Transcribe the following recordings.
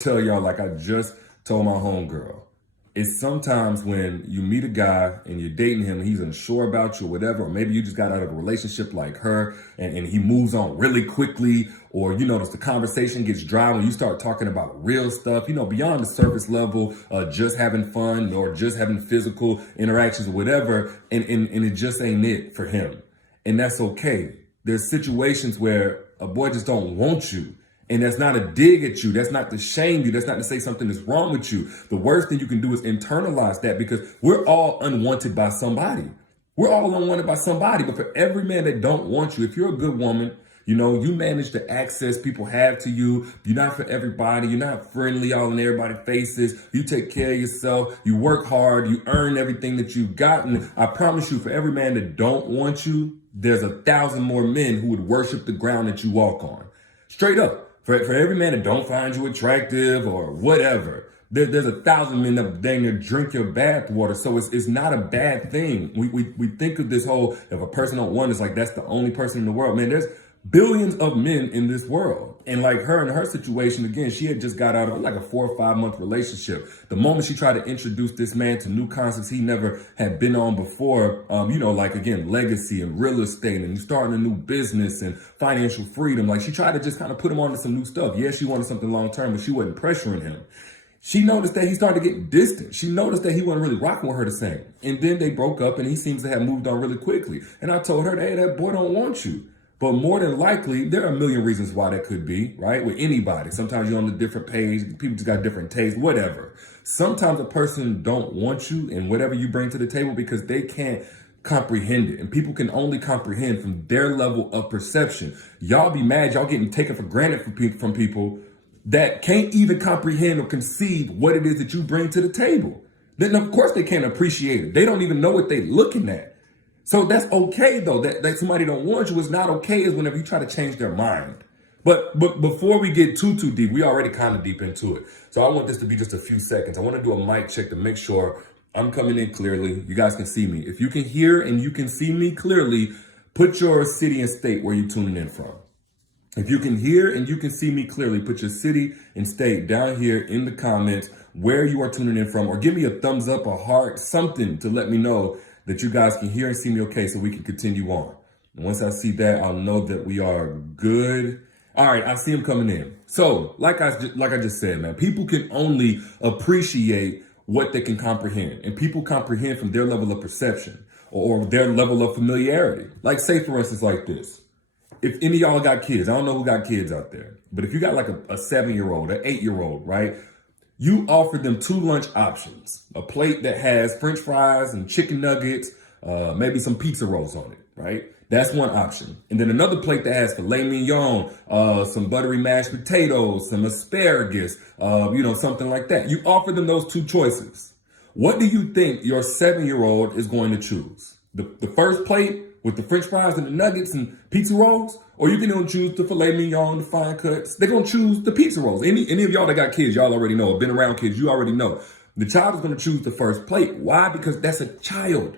Tell y'all like I just told my homegirl. It's sometimes when you meet a guy and you're dating him and he's unsure about you or whatever, or maybe you just got out of a relationship like her and he moves on really quickly, or you notice the conversation gets dry when you start talking about real stuff, beyond the surface level, just having fun or just having physical interactions or whatever, and it just ain't it for him. And that's okay. There's situations where a boy just don't want you. And that's not a dig at you. That's not to shame you. That's not to say something is wrong with you. The worst thing you can do is internalize that, because we're all unwanted by somebody. We're all unwanted by somebody. But for every man that don't want you, if you're a good woman, you manage the access people have to you. You're not for everybody. You're not friendly all in everybody's faces. You take care of yourself. You work hard. You earn everything that you've gotten. I promise you, for every man that don't want you, there's 1,000 more men who would worship the ground that you walk on. Straight up. For every man that don't find you attractive or whatever, there's 1,000 men that dang near drink your bath water. So it's not a bad thing. We think of this whole, if a person don't want us, like that's the only person in the world. Man, there's billions of men in this world. And like her in her situation, again, she had just got out of like a 4 or 5 month relationship. The moment she tried to introduce this man to new concepts he never had been on before, like again, legacy and real estate and starting a new business and financial freedom. Like she tried to just kind of put him onto some new stuff. Yeah, she wanted something long term, but she wasn't pressuring him. She noticed that he started to get distant. She noticed that he wasn't really rocking with her the same. And then they broke up and he seems to have moved on really quickly. And I told her, hey, that boy don't want you. But more than likely, there are a million reasons why that could be, right? With anybody. Sometimes you're on a different page. People just got different tastes, whatever. Sometimes a person don't want you and whatever you bring to the table because they can't comprehend it. And people can only comprehend from their level of perception. Y'all be mad. Y'all getting taken for granted from people that can't even comprehend or conceive what it is that you bring to the table. Then, of course, they can't appreciate it. They don't even know what they're looking at. So that's okay, though, that somebody don't want you. What's not okay is whenever you try to change their mind. But before we get too deep, we already kind of deep into it. So I want this to be just a few seconds. I want to do a mic check to make sure I'm coming in clearly. You guys can see me. If you can hear and you can see me clearly, put your city and state where you're tuning in from. If you can hear and you can see me clearly, put your city and state down here in the comments where you are tuning in from, or give me a thumbs up, a heart, something to let me know that you guys can hear and see me okay so we can continue on. And once I see that, I'll know that we are good. All right, I see him coming in. So like I just said, man, people can only appreciate what they can comprehend. And people comprehend from their level of perception or their level of familiarity. Like say, for instance, like this. If any of y'all got kids, I don't know who got kids out there, but if you got like a 7-year-old, an 8-year-old, right? You offer them 2 lunch options, a plate that has French fries and chicken nuggets, maybe some pizza rolls on it, right? That's one option. And then another plate that has filet mignon, some buttery mashed potatoes, some asparagus, something like that. You offer them those 2 choices. What do you think your 7-year-old is going to choose? The first plate with the French fries and the nuggets and pizza rolls? Or you can choose the filet mignon, the fine cuts. They're going to choose the pizza rolls. Any of y'all that got kids, y'all already know. Have been around kids, you already know. The child is going to choose the first plate. Why? Because that's a child.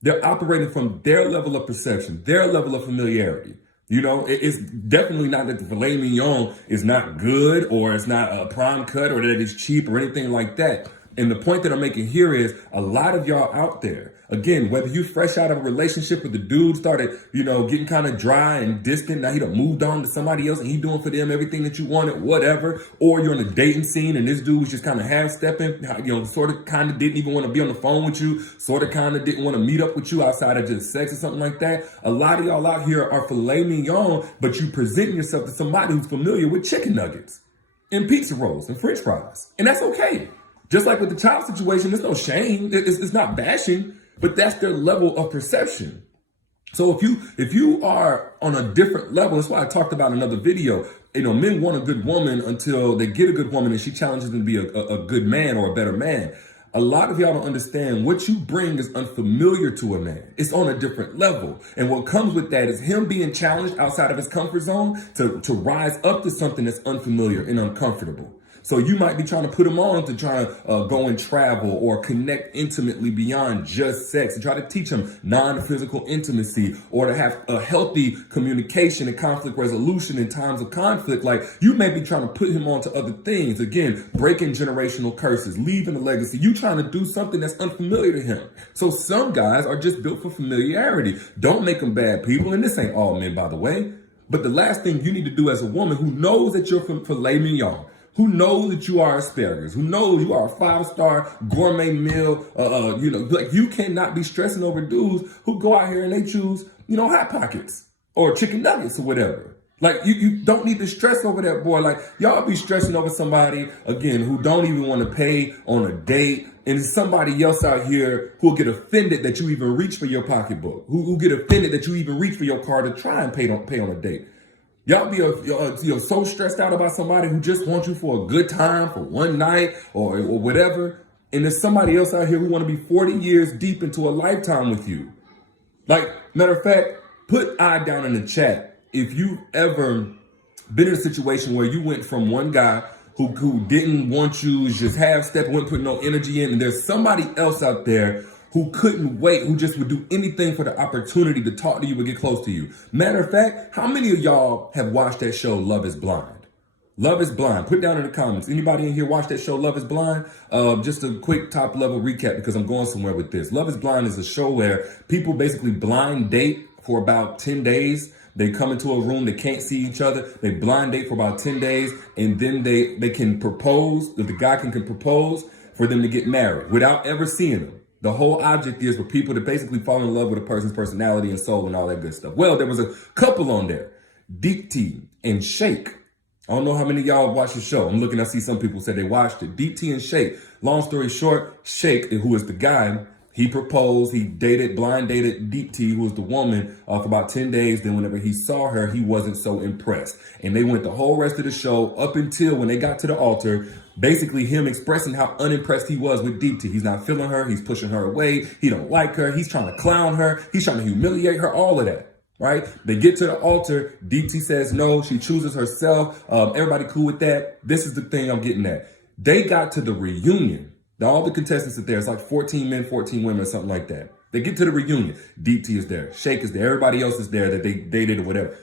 They're operating from their level of perception, their level of familiarity. It's definitely not that the filet mignon is not good or it's not a prime cut or that it's cheap or anything like that. And the point that I'm making here is a lot of y'all out there, again, whether you fresh out of a relationship with the dude started, getting kind of dry and distant. Now he done moved on to somebody else and he doing for them everything that you wanted, whatever. Or you're in a dating scene and this dude was just kind of half-stepping, sort of kind of didn't even want to be on the phone with you, sort of kind of didn't want to meet up with you outside of just sex or something like that. A lot of y'all out here are filet mignon, but you presenting yourself to somebody who's familiar with chicken nuggets and pizza rolls and French fries. And that's okay. Just like with the child situation, there's no shame. It's not bashing, but that's their level of perception. So if you are on a different level, that's why I talked about in another video. Men want a good woman until they get a good woman and she challenges them to be a good man or a better man. A lot of y'all don't understand what you bring is unfamiliar to a man. It's on a different level. And what comes with that is him being challenged outside of his comfort zone to rise up to something that's unfamiliar and uncomfortable. So you might be trying to put them on to try to go and travel or connect intimately beyond just sex, and try to teach them non-physical intimacy, or to have a healthy communication and conflict resolution in times of conflict. Like, you may be trying to put him on to other things. Again, breaking generational curses, leaving a legacy. You trying to do something that's unfamiliar to him. So some guys are just built for familiarity. Don't make them bad people. And this ain't all men, by the way. But the last thing you need to do as a woman who knows that you're filet mignon, who knows that you are asparagus, who knows you are a 5-star gourmet meal, like, you cannot be stressing over dudes who go out here and they choose, Hot Pockets or chicken nuggets or whatever. Like, you don't need to stress over that, boy. Like, y'all be stressing over somebody, again, who don't even want to pay on a date. And it's somebody else out here who'll get offended that you even reach for your pocketbook, who get offended that you even reach for your car to try and pay on a date. Y'all be so stressed out about somebody who just wants you for a good time, for one night or whatever. And there's somebody else out here who want to be 40 years deep into a lifetime with you. Like, matter of fact, put I down in the chat if you've ever been in a situation where you went from one guy who didn't want you, was just half-stepping, wouldn't put no energy in, and there's somebody else out there who couldn't wait, who just would do anything for the opportunity to talk to you and get close to you. Matter of fact, how many of y'all have watched that show, Love is Blind? Love is Blind. Put down in the comments. Anybody in here watch that show, Love is Blind? Just a quick top level recap, because I'm going somewhere with this. Love is Blind is a show where people basically blind date for about 10 days. They come into a room, they can't see each other. They blind date for about 10 days, and then they can propose, the guy can propose for them to get married without ever seeing them. The whole object is for people to basically fall in love with a person's personality and soul and all that good stuff. Well, there was a couple on there, Deep T and Shake. I don't know how many of y'all watched the show. I'm looking, I see some people said they watched it. Deep T and Shake. Long story short, Shake, who is the guy, he proposed, he blind dated Deep T, who was the woman, for about 10 days. Then whenever he saw her, he wasn't so impressed. And they went the whole rest of the show up until when they got to the altar, basically him expressing how unimpressed he was with Deep T. He's not feeling her. He's pushing her away. He don't like her. He's trying to clown her. He's trying to humiliate her, all of that. Right? They get to the altar. Deep T says no. She chooses herself. Everybody cool with that. This is the thing I'm getting at. They got to the reunion. All the contestants are there. It's like 14 men, 14 women or something like that. They get to the reunion. Deep T is there. Shake is there. Everybody else is there that they dated or whatever.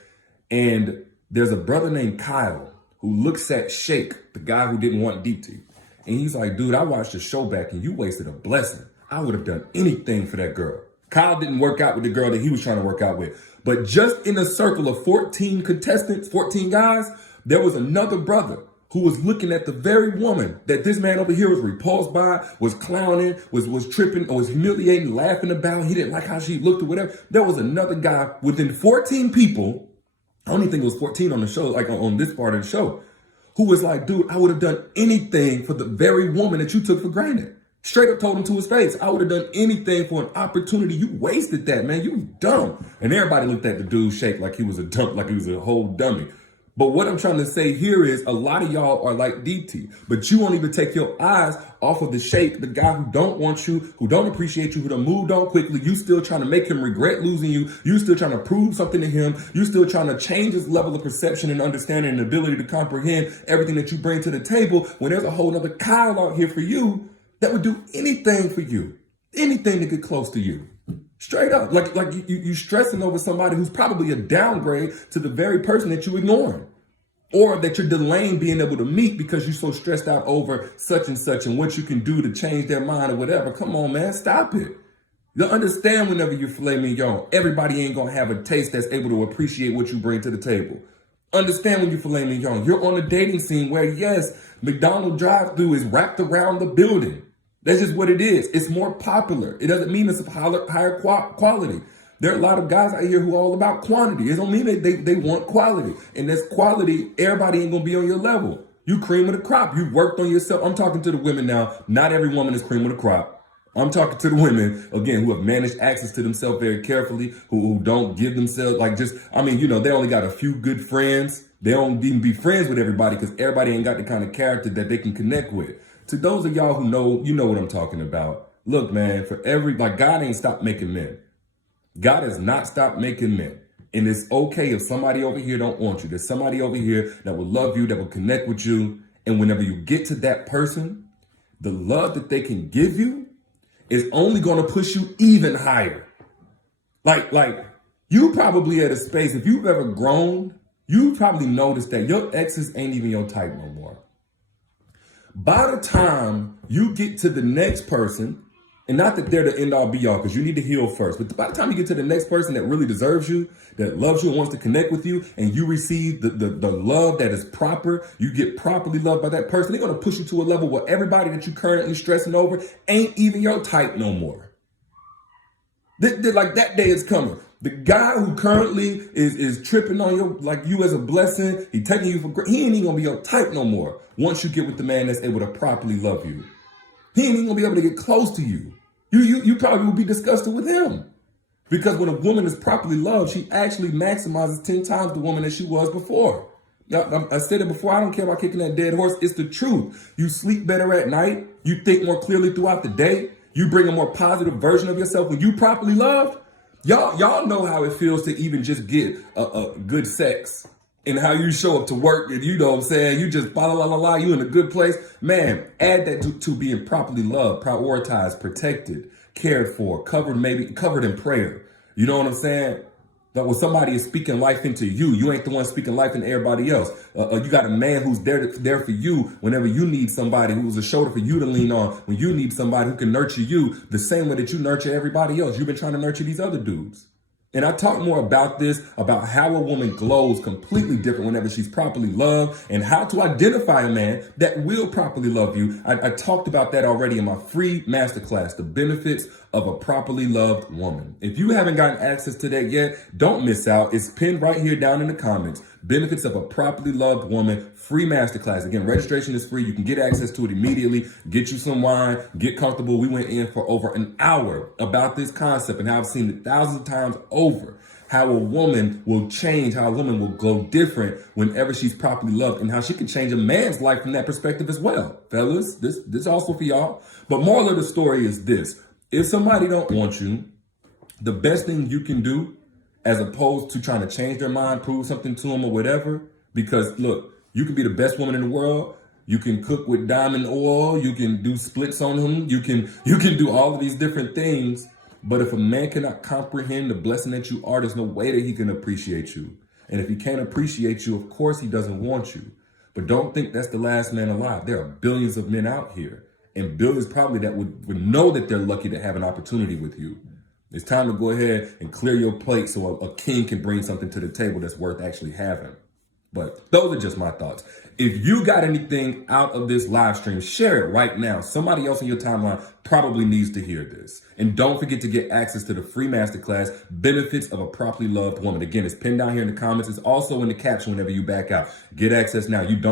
And there's a brother named Kyle who looks at Shake, the guy who didn't want Deep T. And he's like, dude, I watched the show back and you wasted a blessing. I would have done anything for that girl. Kyle didn't work out with the girl that he was trying to work out with. But just in a circle of 14 contestants, 14 guys, there was another brother who was looking at the very woman that this man over here was repulsed by, was clowning, was tripping, or was humiliating, laughing about. He didn't like how she looked or whatever. There was another guy within 14 people, I don't even think it was 14 on the show, like on this part of the show, who was like, dude, I would have done anything for the very woman that you took for granted. Straight up told him to his face, I would have done anything for an opportunity. You wasted that, man. You dumb. And everybody looked at the dude Shake like he was a whole dummy. But what I'm trying to say here is a lot of y'all are like Deep T, but you won't even take your eyes off of the Shake, the guy who don't want you, who don't appreciate you, who done moved on quickly. You still trying to make him regret losing you. You still trying to prove something to him. You still trying to change his level of perception and understanding and ability to comprehend everything that you bring to the table, when there's a whole nother Kyle out here for you that would do anything for you, anything to get close to you. Straight up, like you stressing over somebody who's probably a downgrade to the very person that you ignoring, or that you're delaying being able to meet because you're so stressed out over such and what you can do to change their mind or whatever. Come on, man, stop it. You'll understand whenever you filet mignon, everybody ain't gonna have a taste that's able to appreciate what you bring to the table. Understand when you filet mignon, you're on a dating scene where, yes, McDonald's drive-thru is wrapped around the building. That's just what it is. It's more popular. It doesn't mean it's of higher quality. There are a lot of guys out here who are all about quantity. It don't mean that they want quality. And that's quality, everybody ain't gonna be on your level. You cream of the crop. You worked on yourself. I'm talking to the women now. Not every woman is cream of the crop. I'm talking to the women, again, who have managed access to themselves very carefully, who don't give themselves, they only got a few good friends. They don't even be friends with everybody because everybody ain't got the kind of character that they can connect with. To those of y'all who know, you know what I'm talking about. Look, man, God ain't stopped making men. God has not stopped making men. And it's okay if somebody over here don't want you. There's somebody over here that will love you, that will connect with you. And whenever you get to that person, the love that they can give you is only going to push you even higher. Like you probably at a space, if you've ever grown, you probably noticed that your exes ain't even your type no more. By the time you get to the next person, and not that they're the end all be all, because you need to heal first, but by the time you get to the next person that really deserves you, that loves you and wants to connect with you, and you receive the love that is proper, you get properly loved by that person, they're going to push you to a level where everybody that you're currently stressing over ain't even your type no more. Like that day is coming. The guy who currently is tripping on you as a blessing, he taking you for granted, he ain't even gonna be your type no more. Once you get with the man that's able to properly love you, he ain't even gonna be able to get close to you. You probably will be disgusted with him. Because when a woman is properly loved, she actually maximizes 10 times the woman that she was before. Now, I said it before, I don't care about kicking that dead horse. It's the truth. You sleep better at night. You think more clearly throughout the day. You bring a more positive version of yourself when you properly loved. Y'all know how it feels to even just get a good sex and how you show up to work and you know what I'm saying, you just you in a good place. Man, add that to being properly loved, prioritized, protected, cared for, covered in prayer. You know what I'm saying? That when somebody is speaking life into you, you ain't the one speaking life into everybody else. You got a man who's there for you whenever you need somebody, who's a shoulder for you to lean on, when you need somebody who can nurture you the same way that you nurture everybody else. You've been trying to nurture these other dudes. And I talk more about this, about how a woman glows completely different whenever she's properly loved and how to identify a man that will properly love you. I talked about that already in my free masterclass, the benefits of a properly loved woman. If you haven't gotten access to that yet, don't miss out. It's pinned right here down in the comments. Benefits of a properly loved woman, free masterclass. Again, registration is free. You can get access to it immediately. Get you some wine, get comfortable. We went in for over an hour about this concept and how I've seen it thousands of times over. How a woman will change, how a woman will go different whenever she's properly loved, and how she can change a man's life from that perspective as well. Fellas, this also for y'all. But moral of the story is this. If somebody don't want you, the best thing you can do, as opposed to trying to change their mind, prove something to them or whatever, because look, you can be the best woman in the world. You can cook with diamond oil. You can do splits on them. You can do all of these different things. But if a man cannot comprehend the blessing that you are, there's no way that he can appreciate you. And if he can't appreciate you, of course he doesn't want you. But don't think that's the last man alive. There are billions of men out here, and billions probably that would know that they're lucky to have an opportunity with you. It's time to go ahead and clear your plate so a king can bring something to the table that's worth actually having. But those are just my thoughts. If you got anything out of this live stream, share it right now. Somebody else in your timeline probably needs to hear this. And don't forget to get access to the free masterclass, Benefits of a Properly Loved Woman. Again, it's pinned down here in the comments. It's also in the caption whenever you back out. Get access now. You don't